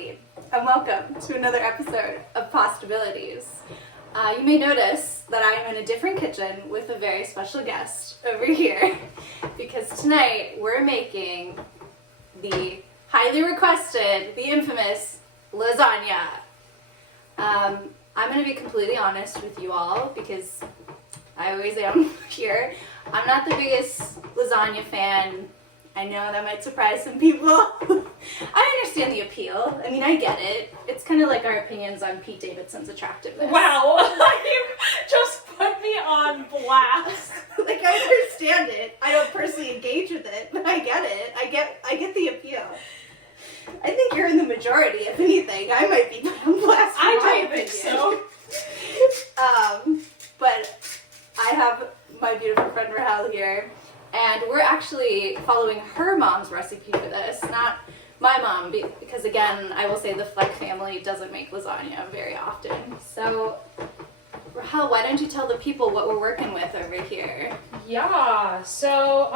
everybody, and welcome to another episode of Pastabilities. You may notice that I am in a different kitchen with a very special guest over here, because tonight we're making the highly requested, the infamous lasagna. I'm going to be completely honest with you all, because I always am here. I'm not the biggest lasagna fan. I know that might surprise some people. I understand the appeal. I mean, I get it. It's kind of like our opinions on Pete Davidson's attractiveness. Wow, you just put me on blast. Like, I understand it. I don't personally engage with it, but I get it. I get the appeal. I think you're in the majority, if anything. I might be put on blast for I my don't think so. But I have my beautiful friend Rahhel here. And we're actually following her mom's recipe for this, not my mom, because again, I will say the Fleck family doesn't make lasagna very often. So, Rahhel, why don't you tell the people what we're working with over here? Yeah, so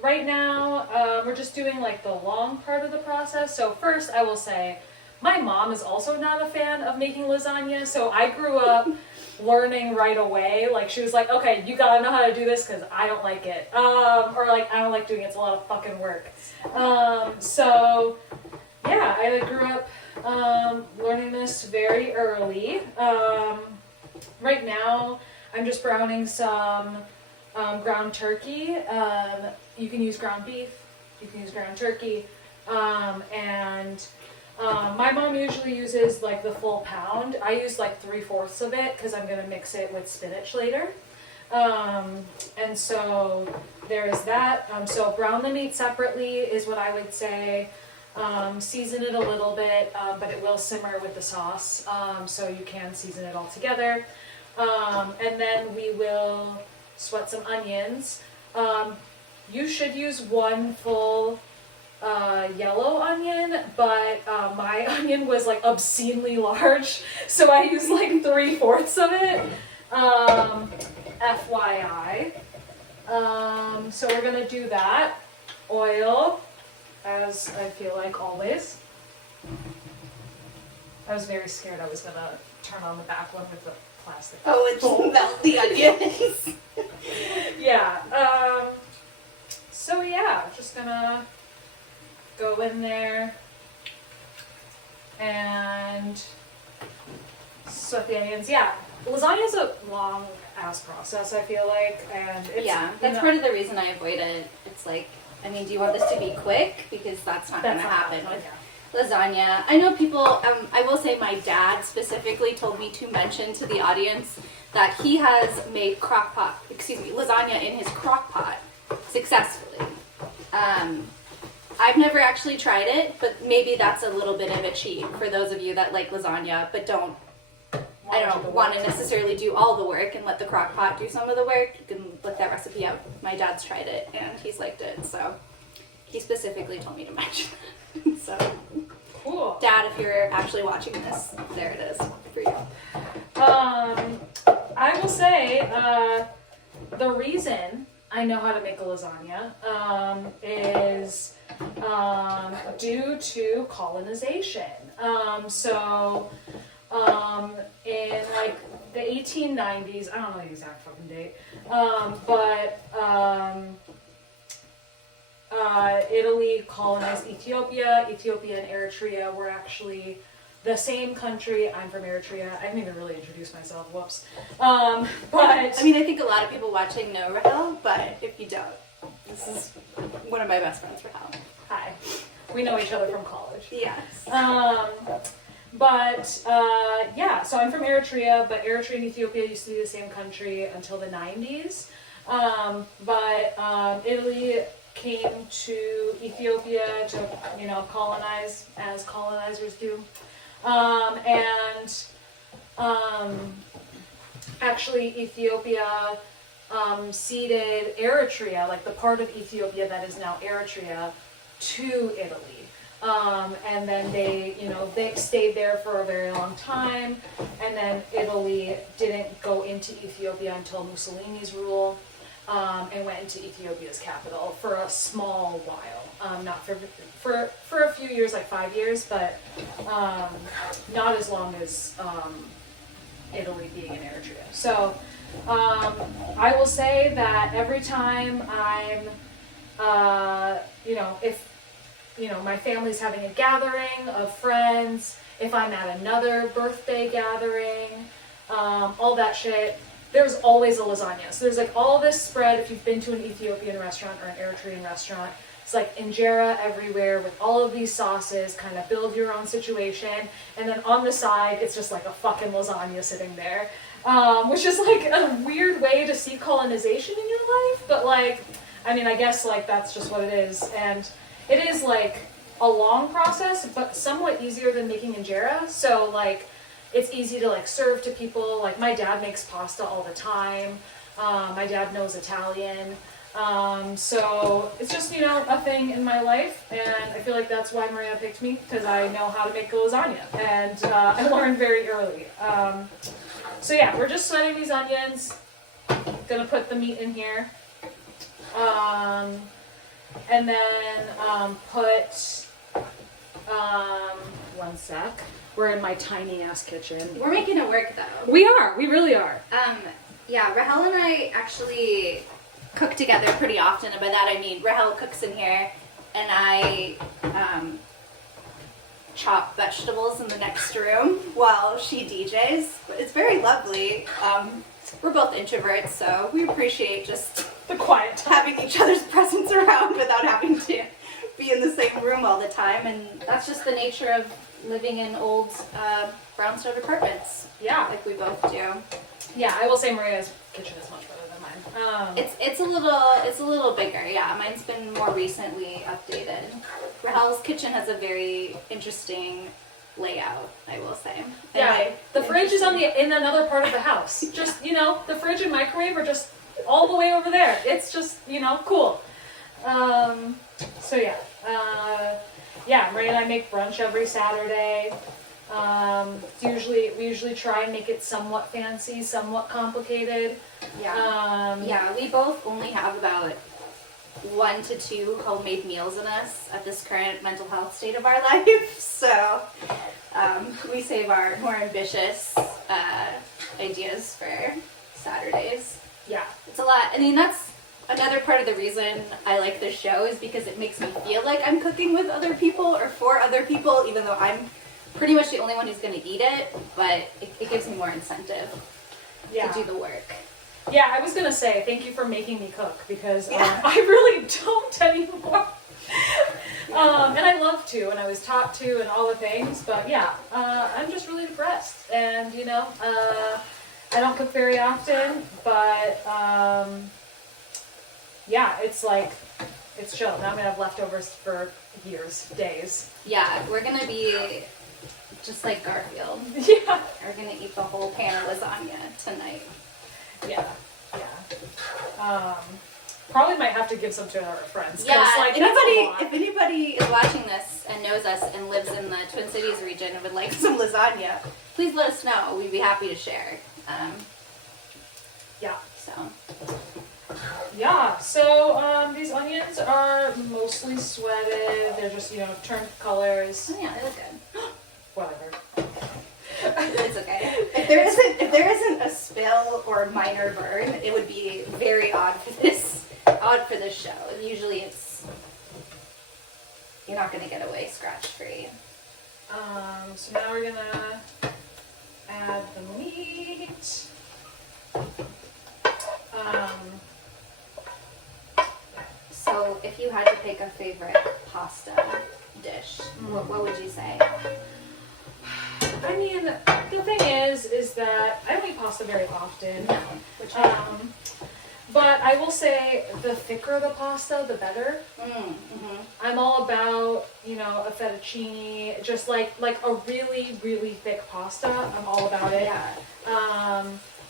right now we're just doing like the long part of the process. So first I will say, my mom is also not a fan of making lasagna, so I grew up learning right away. Like, she was like, okay, you gotta know how to do this because I don't like it. Or like, I don't like doing it. It's a lot of fucking work. So yeah, I grew up learning this very early. Right now, I'm just browning some ground turkey. You can use ground beef. You can use ground turkey. My mom usually uses like the full pound. I use like 3/4 of it because I'm going to mix it with spinach later. And so there's that. So brown the meat separately is what I would say. Season it a little bit, but it will simmer with the sauce. So you can season it all together. And then we will sweat some onions. You should use one full yellow onion, but my onion was like obscenely large, so I used like 3/4 of it. FYI. So we're gonna do that. Oil, as I feel like always. I was very scared I was gonna turn on the back one with the plastic. Oh, and just melt the onions. Yeah. So yeah, just gonna go in there and sweat the onions. Yeah, lasagna is a long ass process, I feel like, and it's, yeah, that's part of the reason I avoid it. It's like, I mean, do you want this to be quick? Because that's not going to happen with lasagna. I know people, I will say my dad specifically told me to mention to the audience that he has made lasagna in his crock pot successfully. I've never actually tried it, but maybe that's a little bit of a cheat for those of you that like lasagna, but don't want to necessarily do all the work and let the crock pot do some of the work. You can look that recipe up. My dad's tried it and he's liked it, so he specifically told me to mention that. So, cool. Dad, if you're actually watching this, there it is for you. I will say, the reason I know how to make a lasagna is due to colonization. In like the 1890s, I don't know the exact fucking date, but Italy colonized Ethiopia. Ethiopia and Eritrea were actually the same country. I'm from Eritrea. I didn't even really introduce myself. Whoops. But I mean, I think a lot of people watching know Rahhel, but if you don't, this is one of my best friends, Rahhel. Hi. We know each other from college. Yes. Yeah, so I'm from Eritrea, but Eritrea and Ethiopia used to be the same country until the 90s. Italy came to Ethiopia to, colonize, as colonizers do. Actually, Ethiopia ceded Eritrea, like the part of Ethiopia that is now Eritrea, to Italy. And then they stayed there for a very long time, and then Italy didn't go into Ethiopia until Mussolini's rule. and went into Ethiopia's capital for a small while. Not for a few years, like 5 years, but not as long as Italy being in Eritrea. So I will say that every time I'm, if my family's having a gathering of friends, if I'm at another birthday gathering, all that shit, there's always a lasagna. So there's like all this spread. If you've been to an Ethiopian restaurant or an Eritrean restaurant, it's like injera everywhere with all of these sauces, kind of build your own situation. And then on the side, it's just like a fucking lasagna sitting there, which is like a weird way to see colonization in your life. But like, I mean, I guess like that's just what it is. And it is like a long process, but somewhat easier than making injera. So like, it's easy to like serve to people. Like my dad makes pasta all the time. My dad knows Italian. So it's just, a thing in my life. And I feel like that's why Maria picked me, because I know how to make lasagna. And I learned very early. So yeah, we're just sweating these onions. Gonna put the meat in here. And then put, one sec. We're in my tiny ass kitchen. We're making it work though. We really are. Yeah, Rahhel and I actually cook together pretty often, and by that I mean Rahhel cooks in here, and I chop vegetables in the next room while she DJs. It's very lovely. We're both introverts, so we appreciate just The quiet time. having each other's presence around without having to be in the same room all the time, and that's just the nature of living in old brownstone apartments. Yeah. Like we both do. Yeah, I will say Maria's kitchen is much better than mine. It's a little bigger. Yeah, mine's been more recently updated. Rahhel's kitchen has a very interesting layout, I will say. Yeah, the fridge is in another part of the house. Just the fridge and microwave are just all the way over there. It's just cool. So yeah, Maria and I make brunch every Saturday. We usually try and make it somewhat fancy, somewhat complicated. Yeah, we both only have about 1 to 2 homemade meals in us at this current mental health state of our life. So we save our more ambitious ideas for Saturdays. Yeah. It's a lot. I mean, that's another part of the reason I like this show, is because it makes me feel like I'm cooking with other people or for other people, even though I'm pretty much the only one who's going to eat it, but it gives me more incentive to do the work. Yeah, I was going to say, thank you for making me cook, because I really don't anymore. And I love to, and I was taught to, and all the things, but yeah, I'm just really depressed, and I don't cook very often, but it's like, it's chill. Now I'm going to have leftovers for years, days. Yeah, we're going to be just like Garfield. Yeah. We're going to eat the whole pan of lasagna tonight. Yeah. Probably might have to give some to our friends. Yeah, like, if anybody is watching this and knows us and lives in the Twin Cities region and would like some lasagna, please let us know. We'd be happy to share. So these onions are mostly sweated. They're just, turned colors. Oh yeah, they look good. Whatever. It's okay. If there isn't a spill or minor burn, it would be very odd for this show. Usually you're not gonna get away scratch free. So now we're gonna add the meat. So if you had to pick a favorite pasta dish, what would you say? I mean, the thing is that I don't eat pasta very often. No, which but I will say the thicker the pasta, the better. I'm all about, a fettuccine, just like a really, really thick pasta. I'm all about it. Yeah.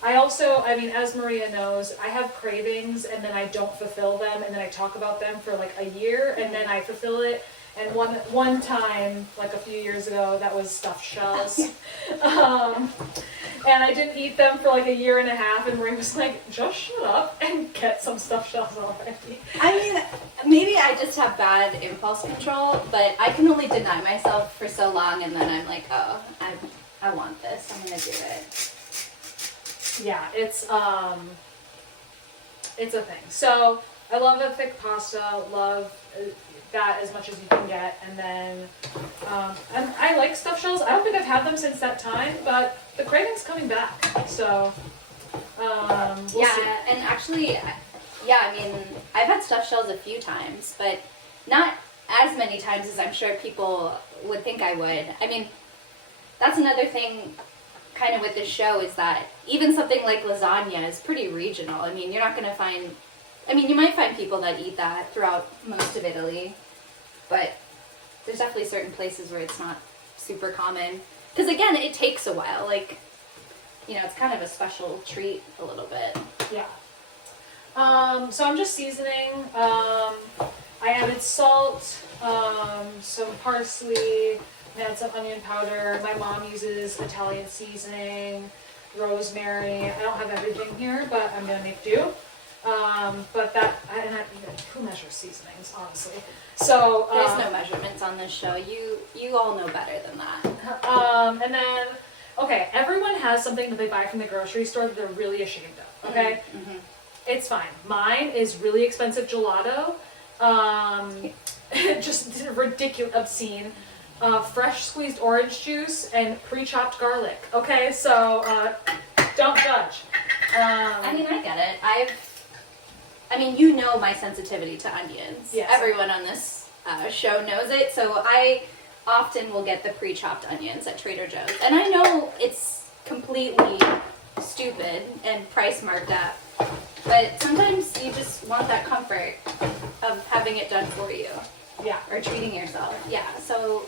I also, as Maria knows, I have cravings and then I don't fulfill them and then I talk about them for like a year and then I fulfill it And one time, like a few years ago, that was stuffed shells. And I didn't eat them for like a year and a half, and Marie was like, just shut up and get some stuffed shells already. I mean, maybe I just have bad impulse control, but I can only deny myself for so long, and then I'm like, oh, I want this. I'm gonna do it. Yeah, it's a thing. So I love a thick pasta. Love that as much as you can get, and then and I like stuffed shells. I don't think I've had them since that time, but the craving's coming back. So we'll see. And actually, I mean, I've had stuffed shells a few times, but not as many times as I'm sure people would think I would. I mean, that's another thing kind of with this show is that even something like lasagna is pretty regional. I mean, you're not going to find, I mean, you might find people that eat that throughout most of Italy, but there's definitely certain places where it's not super common. Because again, it takes a while. Like, you know, it's kind of a special treat a little bit. Yeah. So I'm just seasoning. I added salt, some parsley, I add some onion powder. My mom uses Italian seasoning, rosemary. I don't have everything here, but I'm gonna make do. But that, who measures seasonings, honestly? So there's no measurements on this show. You all know better than that. And then, okay, everyone has something that they buy from the grocery store that they're really ashamed of. Okay, It's fine. Mine is really expensive gelato. Just ridiculous, obscene. Fresh squeezed orange juice and pre-chopped garlic. Okay, so don't judge. I mean, I get it. I mean, you know my sensitivity to onions. Yes. Everyone on this show knows it, so I often will get the pre-chopped onions at Trader Joe's. And I know it's completely stupid and price marked up, but sometimes you just want that comfort of having it done for you. Yeah. Or treating yourself. Yeah, so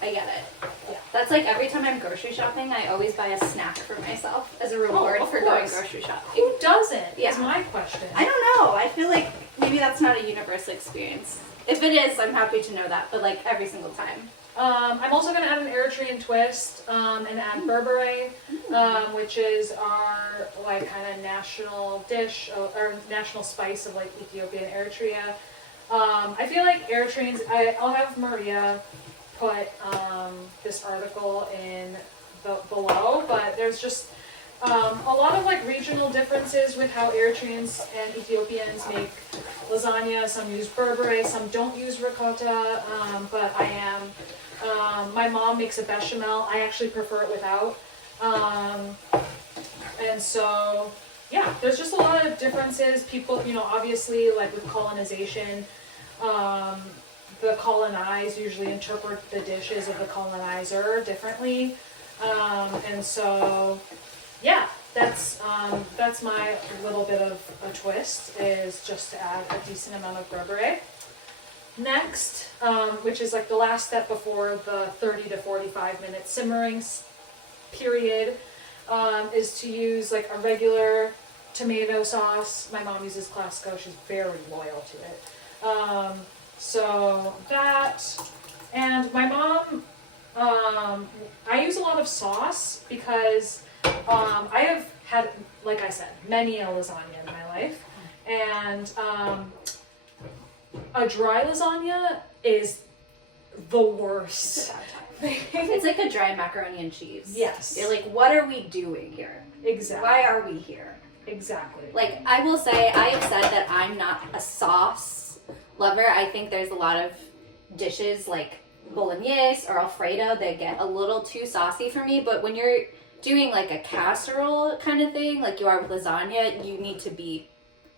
I get it. Yeah. That's like every time I'm grocery shopping, I always buy a snack for myself as a reward for going grocery shopping. Who doesn't? Yeah. Is my question. I don't know. I feel like maybe that's not a universal experience. If it is, I'm happy to know that, but like every single time. I'm also going to add an Eritrean twist and add berbere, which is our like kind of national dish or national spice of like Ethiopia and Eritrea. I feel like Eritreans, I'll have Maria put this article in below, but there's just a lot of like regional differences with how Eritreans and Ethiopians make lasagna. Some use berbere, some don't use ricotta, but I am. My mom makes a bechamel. I actually prefer it without. And so, yeah, there's just a lot of differences. People, you know, obviously, like with colonization, the colonized usually interpret the dishes of the colonizer differently. And so, yeah, that's my little bit of a twist, is just to add a decent amount of berbere. Next, which is like the last step before the 30 to 45 minute simmering period, is to use like a regular tomato sauce. My mom uses Clasco. She's very loyal to it. So that, and my mom, I use a lot of sauce because I have had, like I said, many a lasagna in my life, and a dry lasagna is the worst. It's like a dry macaroni and cheese. Yes. You're like, what are we doing here? Exactly. Why are we here? Exactly. Like, I will say, I have said that I'm not a sauce lover. I think there's a lot of dishes like bolognese or Alfredo that get a little too saucy for me, but when you're doing like a casserole kind of thing, like you are with lasagna, you need to be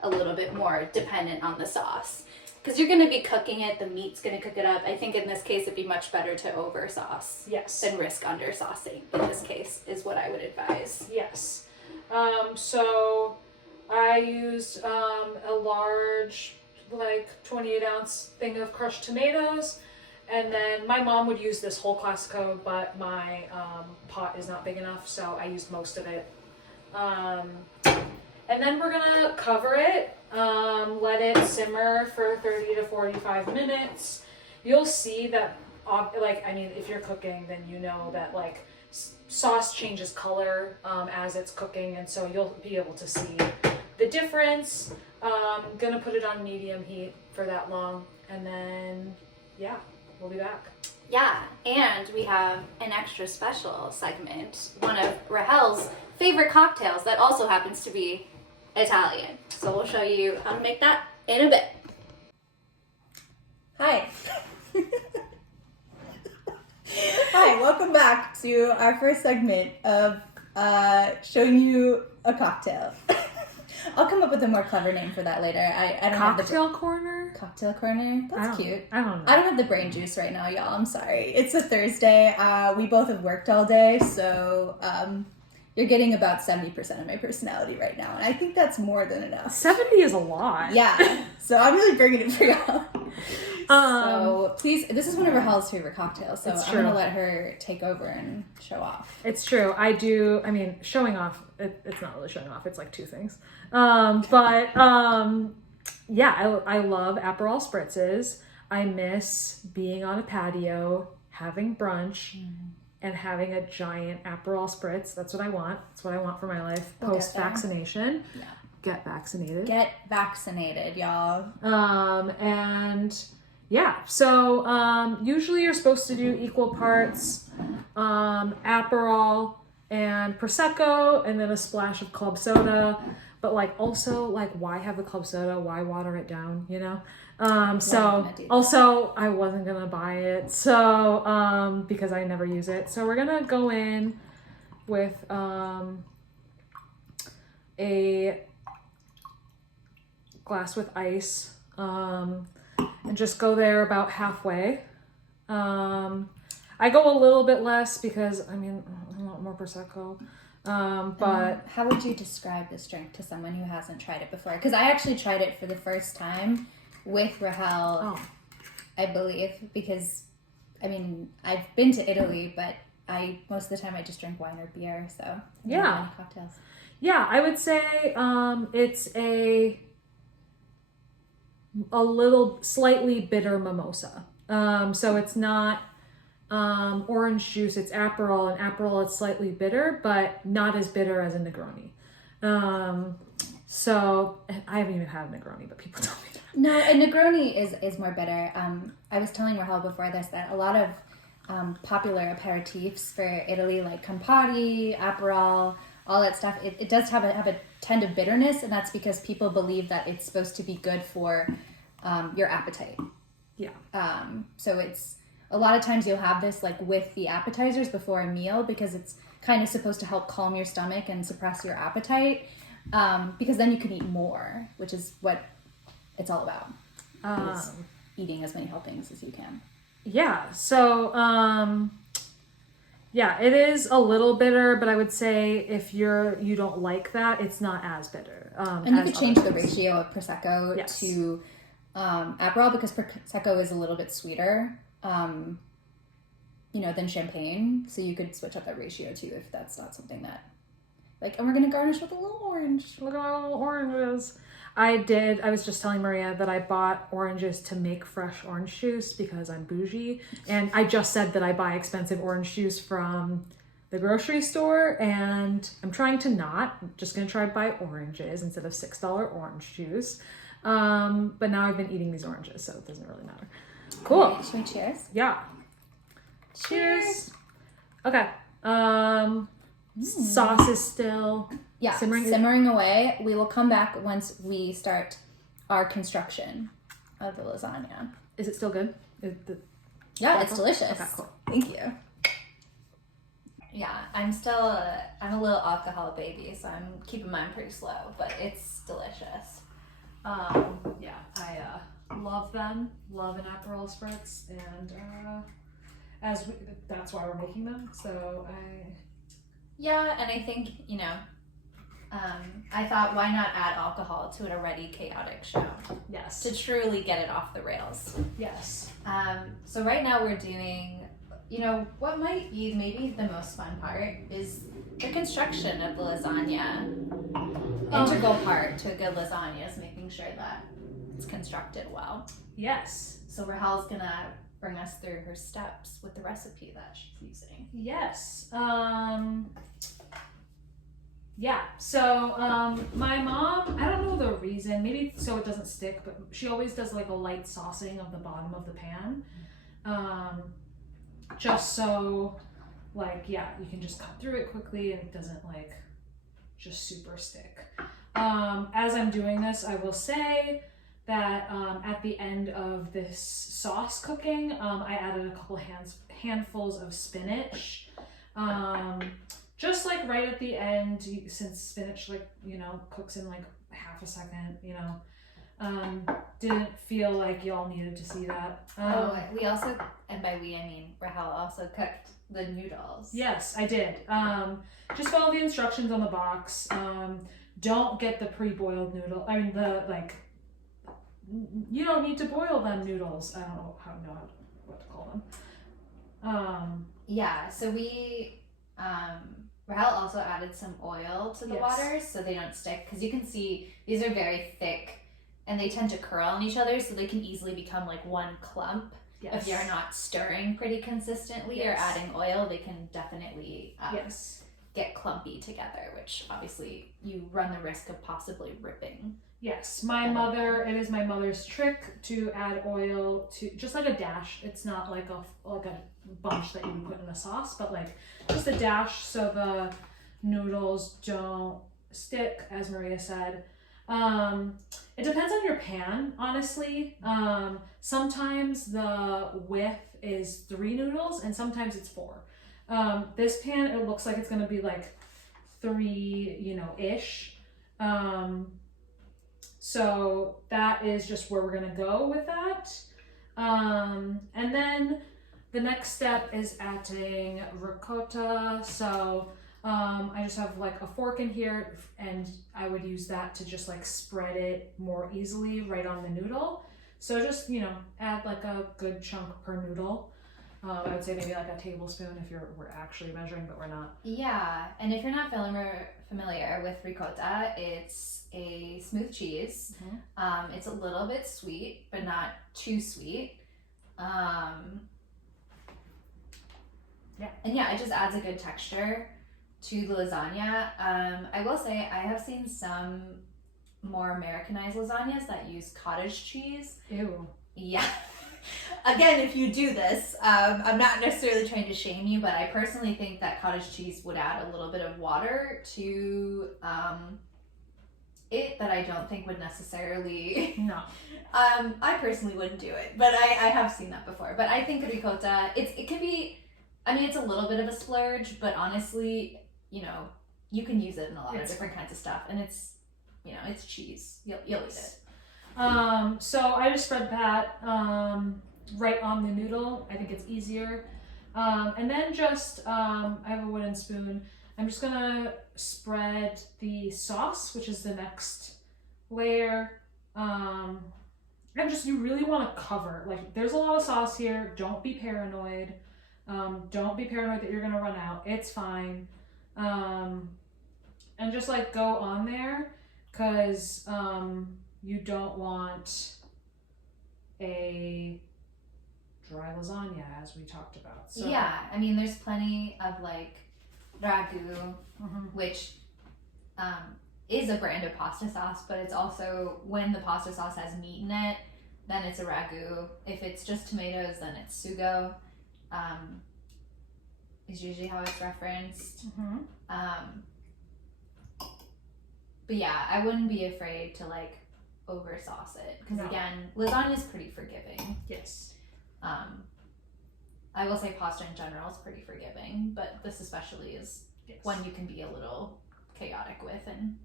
a little bit more dependent on the sauce. Because you're going to be cooking it, the meat's going to cook it up. I think in this case it'd be much better to over sauce. Yes. Than risk under saucing in this case, is what I would advise. Yes. So I used a large, like 28-ounce thing of crushed tomatoes. And then my mom would use this whole Clasco, but my pot is not big enough, so I used most of it. And then we're gonna cover it, let it simmer for 30 to 45 minutes. you'll see that, like, I mean, if you're cooking, then you know that, like, sauce changes color as it's cooking, and so you'll be able to see the difference. Gonna put it on medium heat for that long, and then, yeah, we'll be back. Yeah, and we have an extra special segment, one of Rahhel's favorite cocktails that also happens to be Italian. So we'll show you how to make that in a bit. Hi. Hi, welcome back to our first segment of showing you a cocktail. I'll come up with a more clever name for that later. I don't have the corner? cocktail corner. That's cute. I don't know. I don't have the brain juice right now, y'all. I'm sorry. It's a Thursday. We both have worked all day, so you're getting about 70% of my personality right now, and I think that's more than enough. 70 is a lot. Yeah. So I'm really bringing it for y'all. So please, this is one of Rahhel's favorite cocktails, so I'm going to let her take over and show off. It's true. Showing off, it's not really showing off. It's like two things. Yeah, I love Aperol spritzes. I miss being on a patio, having brunch, and having a giant Aperol spritz. That's what I want. That's what I want for my life post-vaccination. Yeah. Get vaccinated. Get vaccinated, y'all. And yeah, so usually you're supposed to do equal parts Aperol and Prosecco, and then a splash of club soda. But like, also, like, why have the club soda? Why water it down? You know. So also, I wasn't gonna buy it, so because I never use it. So we're gonna go in with a glass with ice, and just go there about halfway. I go a little bit less because I want more Prosecco. But how would you describe this drink to someone who hasn't tried it before? Because I actually tried it for the first time with Rahhel, I believe, because I've been to Italy, but most of the time I just drink wine or beer, so yeah, cocktails. Yeah, I would say it's a little slightly bitter mimosa. So it's not orange juice, it's Aperol, and Aperol it's slightly bitter, but not as bitter as a Negroni. So I haven't even had a Negroni, but people tell me that. No, a Negroni is more bitter. I was telling Rahhel before this that a lot of popular aperitifs for Italy, like Campari, Aperol, all that stuff, it does have a tend of bitterness, and that's because people believe that it's supposed to be good for your appetite. Yeah. So it's a lot of times you'll have this like with the appetizers before a meal because it's kind of supposed to help calm your stomach and suppress your appetite, because then you can eat more, which is what it's all about. Is eating as many helpings as you can. Yeah. So yeah, it is a little bitter, but I would say if you don't like that, it's not as bitter. And you could change the ratio of Prosecco to Aperol, because Prosecco is a little bit sweeter, than champagne. So you could switch up that ratio too if that's not something that, like, and we're going to garnish with a little orange. Look at all the little oranges. I was just telling Maria that I bought oranges to make fresh orange juice because I'm bougie. And I just said that I buy expensive orange juice from the grocery store, and I'm trying to not. I'm just going to try to buy oranges instead of $6 orange juice. But now I've been eating these oranges, so it doesn't really matter. Cool. Right, should we cheers? Yeah. Cheers. Okay. Sauce is still simmering away. We will come back once we start our construction of the lasagna. Is it still good? It's delicious. Okay, cool. Thank you. Yeah, I'm a little alcohol baby, so I'm keeping mine pretty slow, but it's delicious. Yeah, I love them. Love an Aperol spritz, and that's why we're making them. So Yeah, and I think, I thought, why not add alcohol to an already chaotic show? Yes. To truly get it off the rails. Yes. So right now we're doing, what might be maybe the most fun part is the construction of the lasagna. Integral part to a good lasagna is making sure that it's constructed well. Yes. So Rahhel's gonna bring us through her steps with the recipe that she's using. Yes. Yeah. So my mom, I don't know the reason, maybe so it doesn't stick, but she always does like a light saucing of the bottom of the pan. Just so like, yeah, you can just cut through it quickly and it doesn't like just super stick. As I'm doing this, I will say that at the end of this sauce cooking, I added a couple handfuls of spinach. Just like right at the end, since spinach like, you know, cooks in like half a second, you know, didn't feel like y'all needed to see that. We also, and by we I mean Rahhel also cooked the noodles. Yes, I did. Just follow the instructions on the box. Don't get the pre-boiled noodle. I mean you don't need to boil them noodles. I don't know what to call them. Yeah, so we Rahhel also added some oil to the water so they don't stick, because you can see these are very thick and they tend to curl on each other, so they can easily become like one clump. If you're not stirring pretty consistently or adding oil, they can definitely get clumpy together, which obviously you run the risk of possibly ripping. Yes, it is my mother's trick to add oil to just like a dash. It's not like a bunch that you would put in a sauce, but like just a dash so the noodles don't stick, as Maria said. It depends on your pan, honestly. Sometimes the width is 3 noodles and sometimes it's 4. This pan, it looks like it's gonna be like 3, you know, ish. So that is just where we're gonna go with that. And then the next step is adding ricotta. So I just have like a fork in here and I would use that to just like spread it more easily right on the noodle. So just, you know, add like a good chunk per noodle. I would say maybe like a tablespoon if we're actually measuring, but we're not. Yeah, and if you're not familiar with ricotta, it's a smooth cheese. Mm-hmm. It's a little bit sweet, but not too sweet. And yeah, it just adds a good texture to the lasagna. I will say I have seen some more Americanized lasagnas that use cottage cheese. Ew. Yeah. Again, if you do this, I'm not necessarily trying to shame you, but I personally think that cottage cheese would add a little bit of water to it that I don't think would necessarily. No. I personally wouldn't do it, but I have seen that before. But I think ricotta, it can be, I mean, it's a little bit of a splurge, but honestly, you know, you can use it in a lot of different kinds of stuff, and it's, you know, it's cheese. You'll eat it. So I just spread that right on the noodle. I think it's easier. And then just, I have a wooden spoon. I'm just gonna spread the sauce, which is the next layer. And just, you really wanna cover, like there's a lot of sauce here. Don't be paranoid. Don't be paranoid that you're gonna run out. It's fine. And just like go on there, cause you don't want a dry lasagna, as we talked about. So, yeah, I mean, there's plenty of like ragu, which is a brand of pasta sauce, but it's also, when the pasta sauce has meat in it, then it's a ragu. If it's just tomatoes, then it's sugo. Is usually how it's referenced. But yeah, I wouldn't be afraid to like over sauce it, because again, lasagna is pretty forgiving. Yes. I will say pasta in general is pretty forgiving, but this especially is one you can be a little chaotic with, and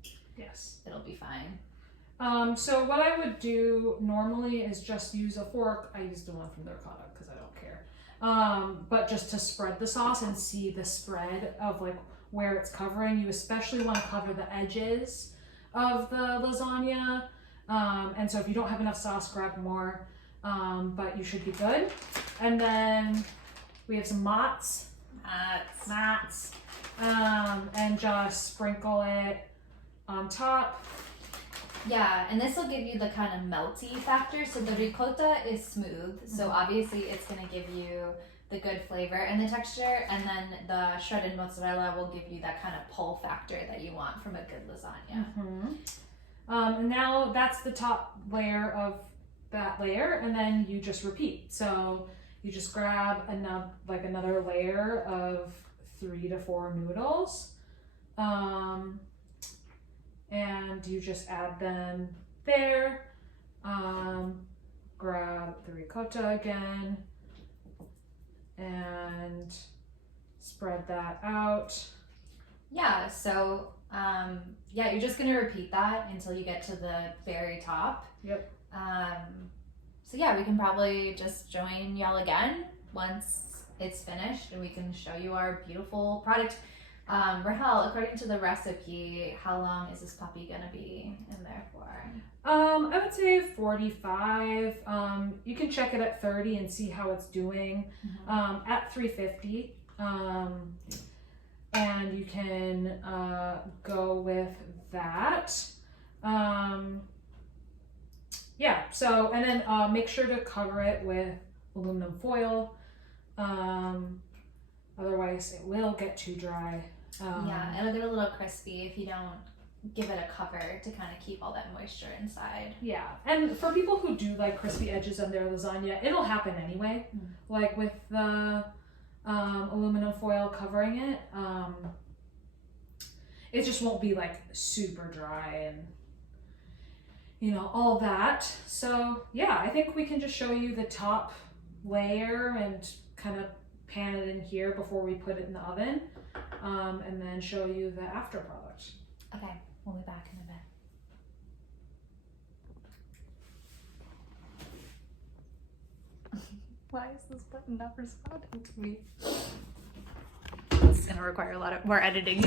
it'll be fine. So what I would do normally is just use a fork. I used the one from the ricotta because I don't care. But just to spread the sauce and see the spread of like where it's covering. You especially want to cover the edges of the lasagna. And so if you don't have enough sauce, grab more, but you should be good. And then we have some mozz, and just sprinkle it on top. Yeah, and this will give you the kind of melty factor. So the ricotta is smooth, so obviously it's going to give you the good flavor and the texture, and then the shredded mozzarella will give you that kind of pull factor that you want from a good lasagna. And now that's the top layer of that layer, and then you just repeat. So you just grab another layer of 3 to 4 noodles, and you just add them there. Grab the ricotta again and spread that out. Yeah, so you're just gonna repeat that until you get to the very top. Yep. So yeah, we can probably just join y'all again once it's finished, and we can show you our beautiful product. Rahhel, according to the recipe, how long is this puppy gonna be in there for? I would say 45. You can check it at 30 and see how it's doing. At 350. And you can go with that. So, and then make sure to cover it with aluminum foil. Otherwise it will get too dry. It'll get a little crispy if you don't give it a cover to kind of keep all that moisture inside. Yeah, and for people who do like crispy edges on their lasagna, it'll happen anyway. Like with the aluminum foil covering it, it just won't be like super dry and all that. So yeah, I think we can just show you the top layer and kind of pan it in here before we put it in the oven, and then show you the after product. Okay, we'll be back in a bit. Why is this button not responding to me? This is gonna require a lot more editing.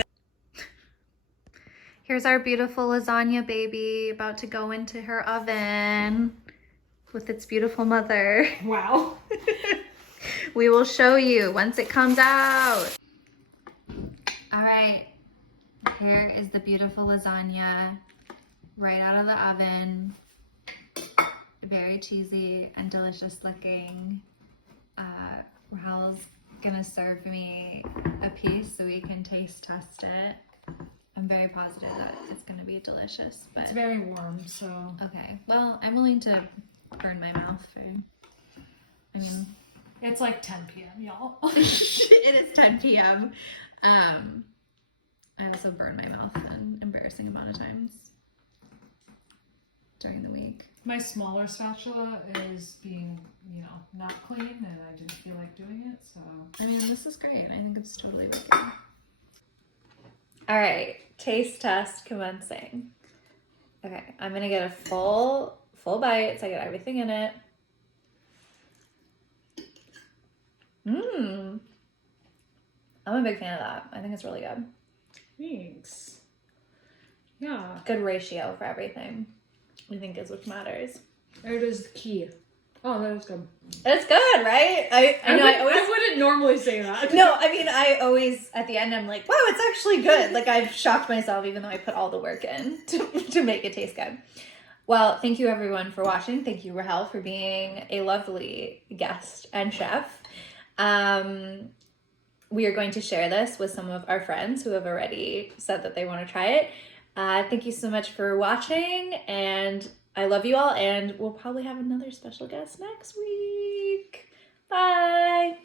Here's our beautiful lasagna baby about to go into her oven with its beautiful mother. Wow. We will show you once it comes out. All right, here is the beautiful lasagna right out of the oven. Very cheesy and delicious looking. Rahhel's gonna serve me a piece so we can taste test it. I'm very positive that it's gonna be delicious, but It's very warm, so. okay. Well, I'm willing to burn my mouth for, It's like 10 p.m., y'all. it is 10 p.m. I also burn my mouth an embarrassing amount of times during the week. My smaller spatula is being, not clean, and I didn't feel like doing it, so. This is great. I think it's totally working. All right, taste test commencing. Okay, I'm gonna get a full bite so I get everything in it. I'm a big fan of that. I think it's really good. Thanks. Yeah. Good ratio for everything, I think, is what matters. There it is, the key. Oh, that was good. It's good, right? I wouldn't normally say that. No, I always, at the end, I'm like, wow, it's actually good. Like, I've shocked myself, even though I put all the work in to make it taste good. Well, thank you, everyone, for watching. Thank you, Rahhel, for being a lovely guest and chef. We are going to share this with some of our friends who have already said that they want to try it. Thank you so much for watching, and I love you all, and we'll probably have another special guest next week. Bye!